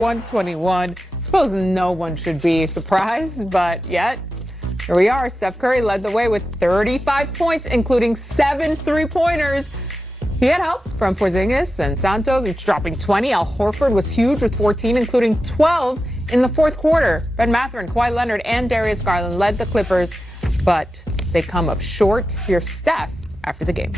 121. Suppose no one should be surprised, but yet here we are. Steph Curry led the way with 35 points, including 7 three-pointers. He had help from Porzingis and Santos, each dropping 20. Al Horford was huge with 14, including 12 in the fourth quarter. Ben Mathurin, Kawhi Leonard, and Darius Garland led the Clippers, but they come up short. Here's Steph after the game.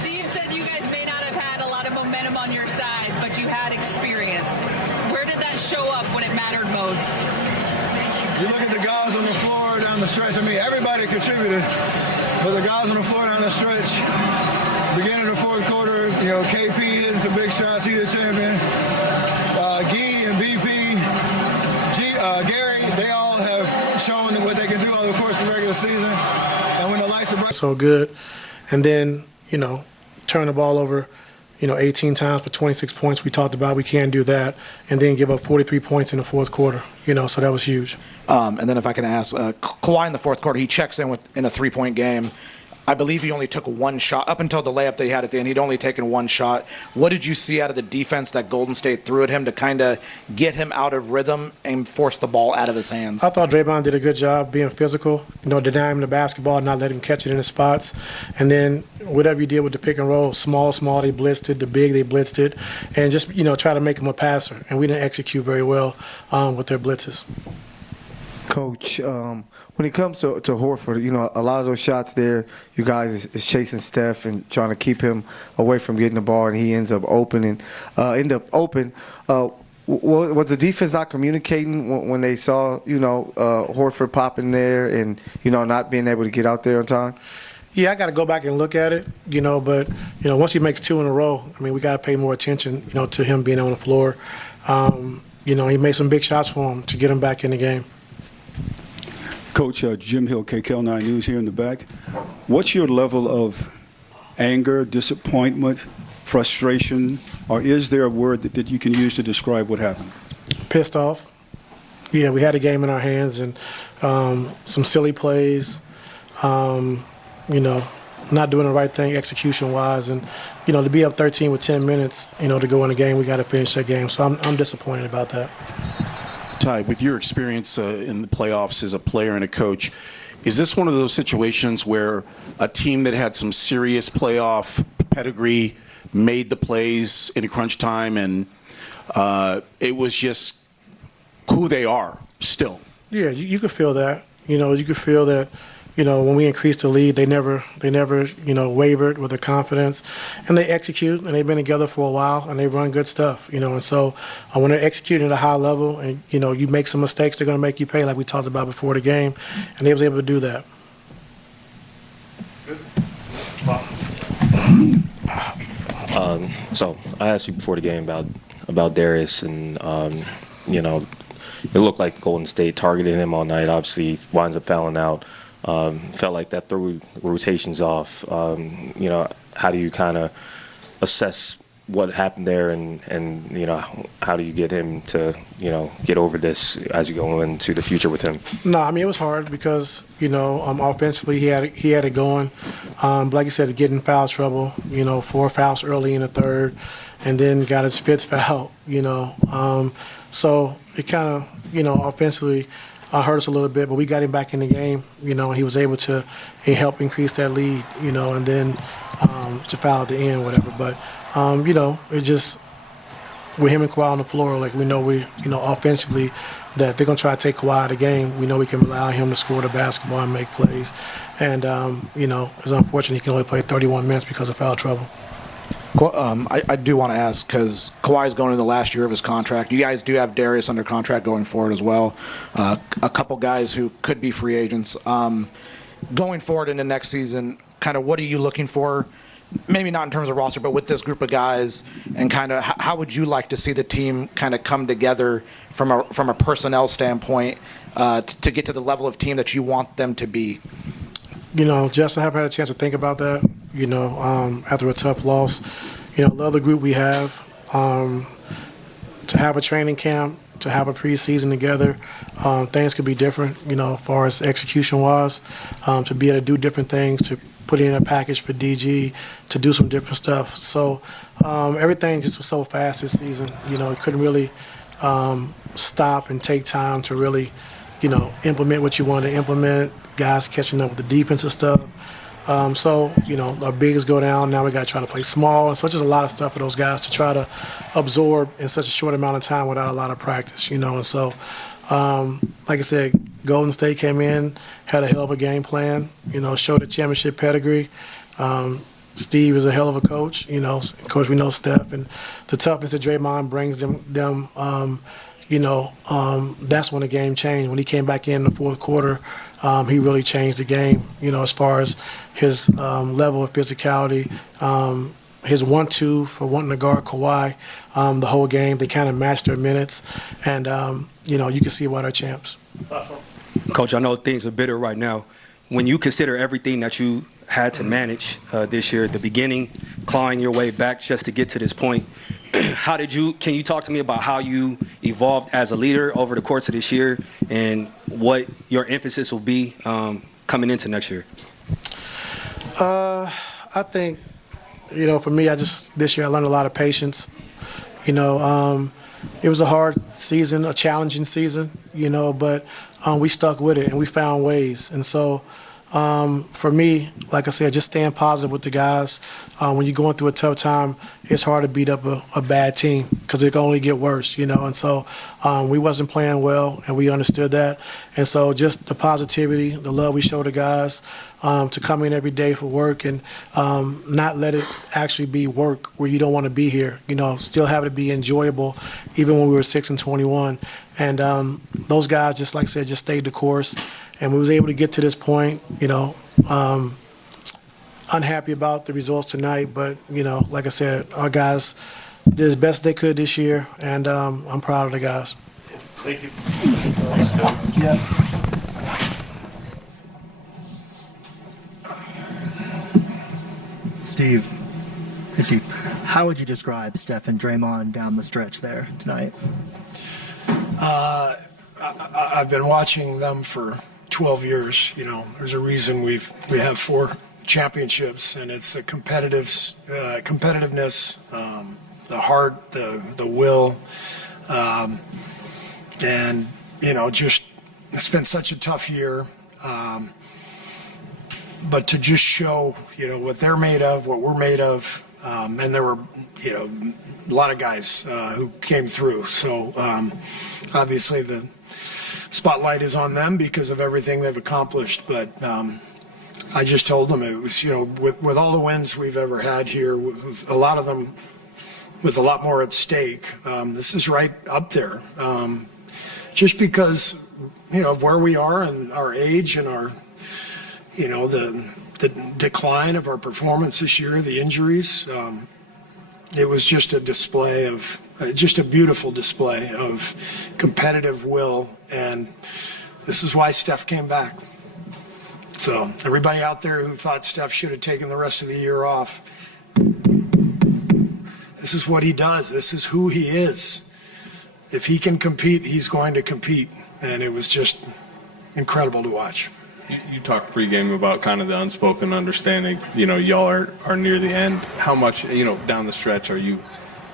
Steve said you guys may not have had a lot of momentum on your side, but you had experience. Where did that show up when it mattered most? You look at the guys on the floor down the stretch. I mean, everybody contributed, but the guys on the floor down the stretch, beginning of the fourth quarter, KP hitting some big shots. He's the champion. Gee and BP, Gary, they all have shown what they can do over the course of the regular season. And when the lights are bright. So good. And then, turn the ball over, 18 times for 26 points. We talked about we can't do that. And then give up 43 points in the fourth quarter, so that was huge. And then if I can ask, Kawhi in the fourth quarter, he checks in a three-point game. I believe he only took one shot. Up until the layup that he had at the end, he'd only taken one shot. What did you see out of the defense that Golden State threw at him to kind of get him out of rhythm and force the ball out of his hands? I thought Draymond did a good job being physical, denying him the basketball, not letting him catch it in the spots. And then whatever you did with the pick and roll, small, they blitzed it. The big, they blitzed it. And just, try to make him a passer. And we didn't execute very well with their blitzes. Coach, when it comes to Horford, a lot of those shots there, you guys is chasing Steph and trying to keep him away from getting the ball, and he ends up open. Was the defense not communicating when they saw, Horford popping there and, not being able to get out there on time? Yeah, I got to go back and look at it, but, once he makes 2 in a row, we got to pay more attention, to him being on the floor. He made some big shots for him to get him back in the game. Coach, Jim Hill, KKL9 News here in the back. What's your level of anger, disappointment, frustration, or is there a word that you can use to describe what happened? Pissed off. Yeah, we had a game in our hands and some silly plays, not doing the right thing execution-wise. And, to be up 13 with 10 minutes, to go in the game, we got to finish that game. So I'm disappointed about that. Ty, with your experience in the playoffs as a player and a coach, is this one of those situations where a team that had some serious playoff pedigree made the plays in crunch time and it was just who they are still? Yeah, you could feel that. You could feel that. When we increased the lead, they never, wavered with their confidence, and they execute, and they've been together for a while, and they run good stuff, and so when they're executing at a high level, and you make some mistakes, they're going to make you pay, like we talked about before the game, and they was able to do that. So I asked you before the game about Darius, and it looked like Golden State targeted him all night. Obviously, he winds up fouling out. Felt like that threw rotations off. How do you kind of assess what happened there, and how do you get him to get over this as you go into the future with him? No, it was hard because offensively he had it going. Like you said, to get in foul trouble. 4 fouls early in the third, and then got his 5th foul. So it kind of offensively. Hurt us a little bit, but we got him back in the game. He was able to help increase that lead, and then to foul at the end, whatever. But, it just, with him and Kawhi on the floor, we know offensively that they're going to try to take Kawhi out of the game. We know we can rely on him to score the basketball and make plays. And, it's unfortunate he can only play 31 minutes because of foul trouble. I do want to ask, because Kawhi's going into the last year of his contract. You guys do have Darius under contract going forward as well. A couple guys who could be free agents. Going forward into next season, kind of what are you looking for? Maybe not in terms of roster, but with this group of guys, and kind of how would you like to see the team kind of come together from a personnel standpoint to get to the level of team that you want them to be? Justin, I haven't had a chance to think about that, after a tough loss. Love the group we have. To have a training camp, to have a preseason together, things could be different, as far as execution-wise, to be able to do different things, to put in a package for DG to do some different stuff. So everything just was so fast this season. You know, it couldn't really stop and take time to really, you know, implement what you want to implement. Guys catching up with the defensive stuff. So, you know, our bigs go down. Now we got to try to play small. And so it's just a lot of stuff for those guys to try to absorb in such a short amount of time without a lot of practice, you know. And so, like I said, Golden State came in, had a hell of a game plan, you know, showed a championship pedigree. Steve is a hell of a coach, you know. Of course, we know Steph. And the toughness that Draymond brings them you know, that's when the game changed. When he came back in the fourth quarter, he really changed the game, you know, as far as his level of physicality, his 1-2 for wanting to guard Kawhi the whole game. They kind of matched their minutes, and, you know, you can see why they're champs. Coach, I know things are bitter right now. When you consider everything that you had to manage this year, at the beginning, clawing your way back just to get to this point, can you talk to me about how you evolved as a leader over the course of this year and what your emphasis will be coming into next year? I think, you know, for me, this year I learned a lot of patience. You know, it was a hard season, a challenging season, you know, but we stuck with it and we found ways. And so for me, like I said, just staying positive with the guys. When you're going through a tough time, it's hard to beat up a bad team because it can only get worse, you know. And so we wasn't playing well, and we understood that. And so just the positivity, the love we show the guys, to come in every day for work and not let it actually be work where you don't want to be here. You know, still have it be enjoyable, even when we were 6-21. And those guys, just like I said, just stayed the course. And we was able to get to this point, you know. Unhappy about the results tonight, but, you know, like I said, our guys did as best they could this year, and I'm proud of the guys. Thank you. Thanks, Coach. Yeah. Steve, how would you describe Steph and Draymond down the stretch there tonight? I've been watching them for 12 years. You know, there's a reason we have 4 championships, and it's the competitiveness, the heart, the will, and, you know, just it's been such a tough year. But to just show, you know, what they're made of, what we're made of, and there were, you know, a lot of guys who came through. So obviously the spotlight is on them because of everything they've accomplished. But I just told them it was, you know, with all the wins we've ever had here, with a lot of them with a lot more at stake, this is right up there. Just because, you know, of where we are and our age and our, you know, the decline of our performance this year, the injuries, it was just a display of, just a beautiful display of competitive will, and this is why Steph came back. So everybody out there who thought Steph should have taken the rest of the year off, this is what he does. This is who he is. If he can compete, he's going to compete, and it was just incredible to watch. You talked pregame about kind of the unspoken understanding, you know, y'all are near the end. How much, you know, down the stretch are you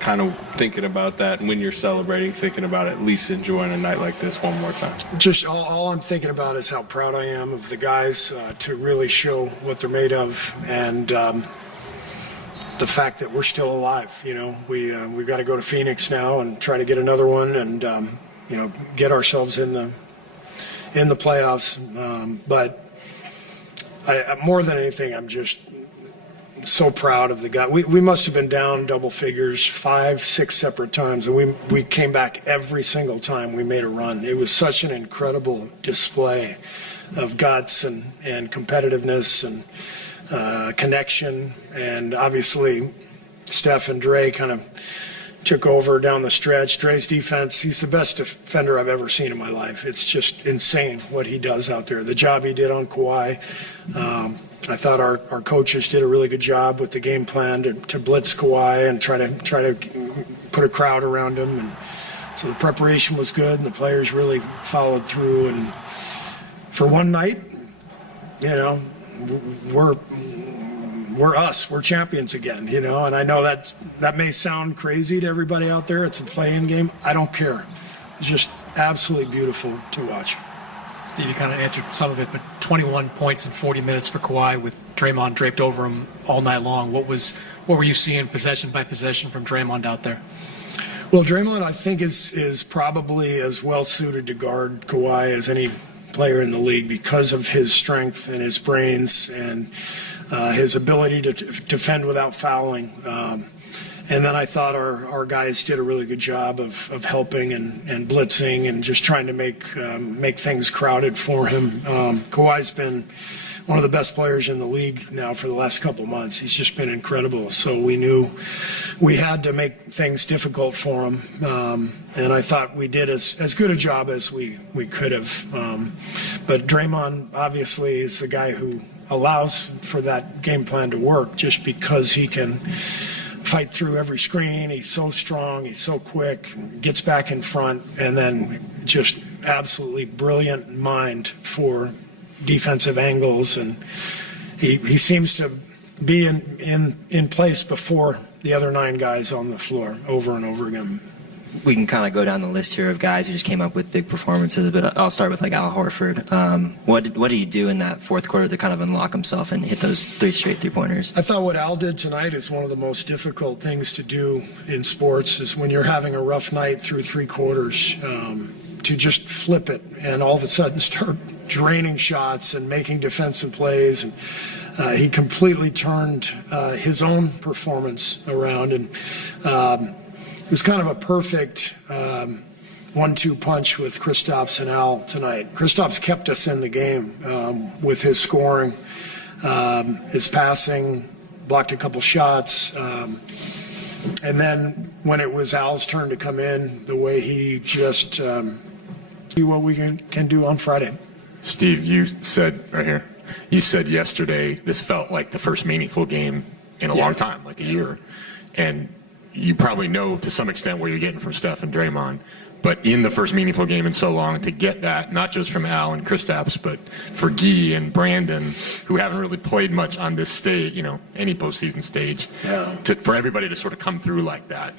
kind of thinking about that when you're celebrating, thinking about at least enjoying a night like this one more time? Just all I'm thinking about is how proud I am of the guys to really show what they're made of, and the fact that we're still alive. You know, we've got to go to Phoenix now and try to get another one, and you know, get ourselves in the playoffs. But more than anything, I'm just so proud of the guy. We must have been down double figures 5, 6 separate times, and we came back every single time we made a run. It was such an incredible display of guts and competitiveness and connection. And obviously Steph and Dre kind of took over down the stretch. Dre's defense, he's the best defender I've ever seen in my life. It's just insane what he does out there. The job he did on Kawhi. I thought our coaches did a really good job with the game plan to blitz Kawhi and try to put a crowd around him. And so the preparation was good, and the players really followed through. And for one night, you know, we're us. We're champions again, you know. And I know that may sound crazy to everybody out there. It's a play-in game. I don't care. It's just absolutely beautiful to watch. Steve, you kind of answered some of it, but 21 points in 40 minutes for Kawhi with Draymond draped over him all night long. What were you seeing possession by possession from Draymond out there? Well, Draymond, I think, is probably as well suited to guard Kawhi as any player in the league because of his strength and his brains and his ability to defend without fouling. And then I thought our guys did a really good job of helping and blitzing and just trying to make things crowded for him. Kawhi's been one of the best players in the league now for the last couple months. He's just been incredible. So we knew we had to make things difficult for him. And I thought we did as good a job as we could have. But Draymond obviously is the guy who allows for that game plan to work just because he can fight through every screen. He's so strong. He's so quick. Gets back in front, and then just absolutely brilliant mind for defensive angles. And he seems to be in place before the other 9 guys on the floor over and over again. We can kind of go down the list here of guys who just came up with big performances, but I'll start with like Al Horford. What did he do in that fourth quarter to kind of unlock himself and hit those 3 straight 3-pointers? I thought what Al did tonight is one of the most difficult things to do in sports is when you're having a rough night through 3 quarters, to just flip it and all of a sudden start draining shots and making defensive plays. And he completely turned his own performance around, and it was kind of a perfect 1-2 punch with Kristaps and Al tonight. Kristaps kept us in the game with his scoring, his passing, blocked a couple shots. And then when it was Al's turn to come in, the way he just see what we can do on Friday. Steve, you said right here, you said yesterday this felt like the first meaningful game in a long time, like a year. And you probably know to some extent what you're getting from Steph and Draymond. But in the first meaningful game in so long, to get that, not just from Al and Kristaps, but for Guy and Brandon, who haven't really played much on this stage, you know, any postseason stage, for everybody to sort of come through like that.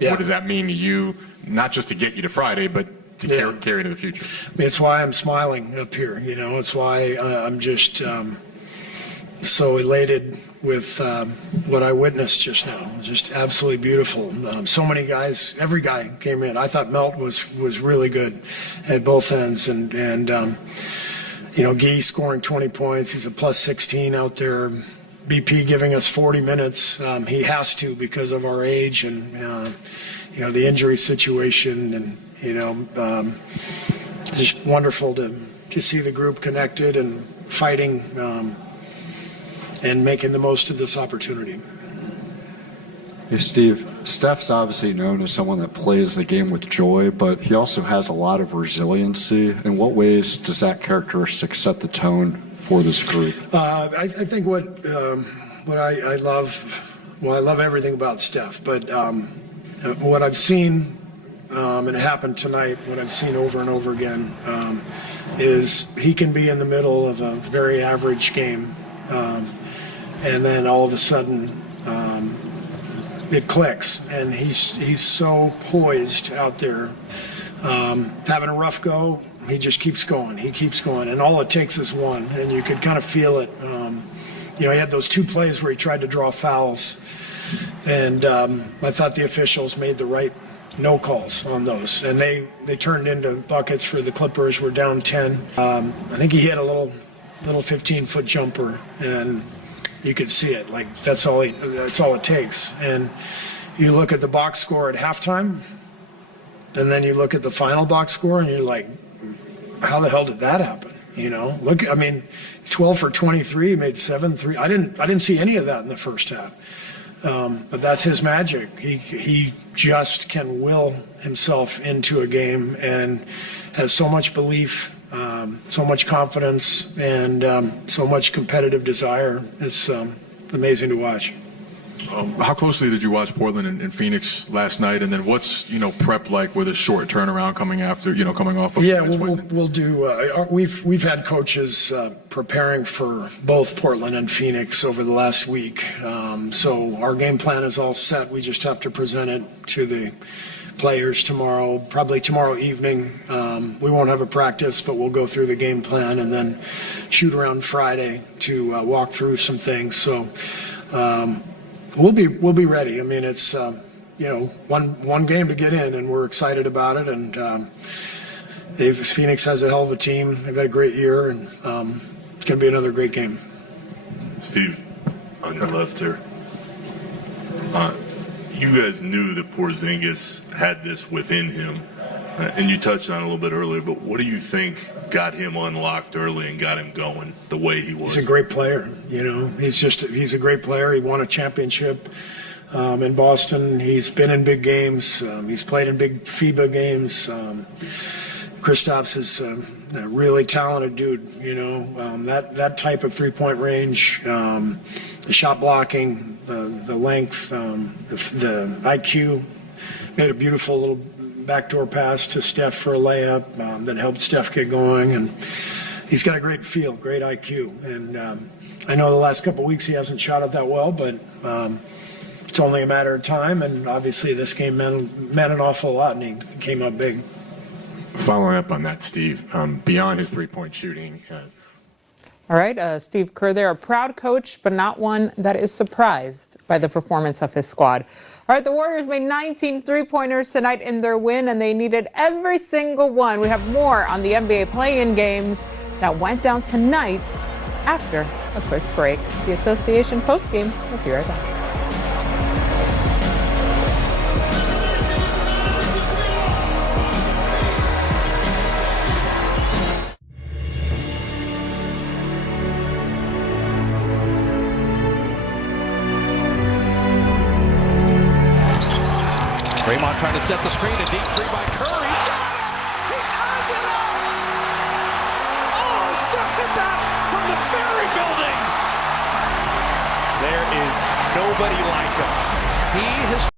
What does that mean to you, not just to get you to Friday, but to carry into the future? I mean, it's why I'm smiling up here. You know, it's why I'm just so elated with what I witnessed just now. It was just absolutely beautiful. So many guys, every guy came in. I thought Melt was really good at both ends, and you know, Guy scoring 20 points. He's a plus 16 out there. BP giving us 40 minutes. He has to because of our age and you know, the injury situation, and you know, just wonderful to see the group connected and fighting and making the most of this opportunity. Hey, Steve, Steph's obviously known as someone that plays the game with joy, but he also has a lot of resiliency. In what ways does that characteristic set the tone for this group? I think what I love, well, I love everything about Steph, but what I've seen, and it happened tonight, what I've seen over and over again, is he can be in the middle of a very average game, and then all of a sudden it clicks, and he's so poised out there, having a rough go. He just keeps going. He keeps going, and all it takes is one, and you could kind of feel it. You know, he had those 2 plays where he tried to draw fouls, and I thought the officials made the right no calls on those, and they turned into buckets for the Clippers. We're down 10. I think he hit a little 15-foot jumper, and you could see it. Like that's all it takes. And you look at the box score at halftime, and then you look at the final box score, and you're like, how the hell did that happen? You know, look, I mean, 12 for 23, made 7 3. I didn't see any of that in the first half. But that's his magic. He just can will himself into a game and has so much belief, so much confidence, and so much competitive desire. It's amazing to watch. How closely did you watch Portland and Phoenix last night? And then what's prep like with a short turnaround coming off of? Yeah, we'll do. We've had coaches preparing for both Portland and Phoenix over the last week. So our game plan is all set. We just have to present it to the players tomorrow, probably tomorrow evening. We won't have a practice, but we'll go through the game plan and then shoot around Friday to walk through some things. So. We'll be ready. I mean, it's one game to get in, and we're excited about it. And Phoenix has a hell of a team. They've had a great year, and it's going to be another great game. Steve, on your left here, you guys knew that Porzingis had this within him, and you touched on it a little bit earlier. But what do you think got him unlocked early and got him going the way he was? He's a great player. He's a great player. He won a championship in Boston. He's been in big games. He's played in big FIBA games. Kristaps is a really talented dude. That type of three-point range, the shot blocking, the length, the IQ, made a beautiful little backdoor pass to Steph for a layup that helped Steph get going, and he's got a great feel, great IQ. And I know the last couple of weeks he hasn't shot it that well, but it's only a matter of time. And obviously this game meant an awful lot, and he came up big. Following up on that, Steve, beyond his three-point shooting. All right, Steve Kerr there, a proud coach, but not one that is surprised by the performance of his squad. All right, the Warriors made 19 three-pointers tonight in their win, and they needed every single one. We have more on the NBA play-in games that went down tonight after a quick break. The Association postgame. We'll be right back. Draymond trying to set the screen, a deep three by Curry. He ties it up! Oh, Steph hit that from the Ferry building! There is nobody like him. He has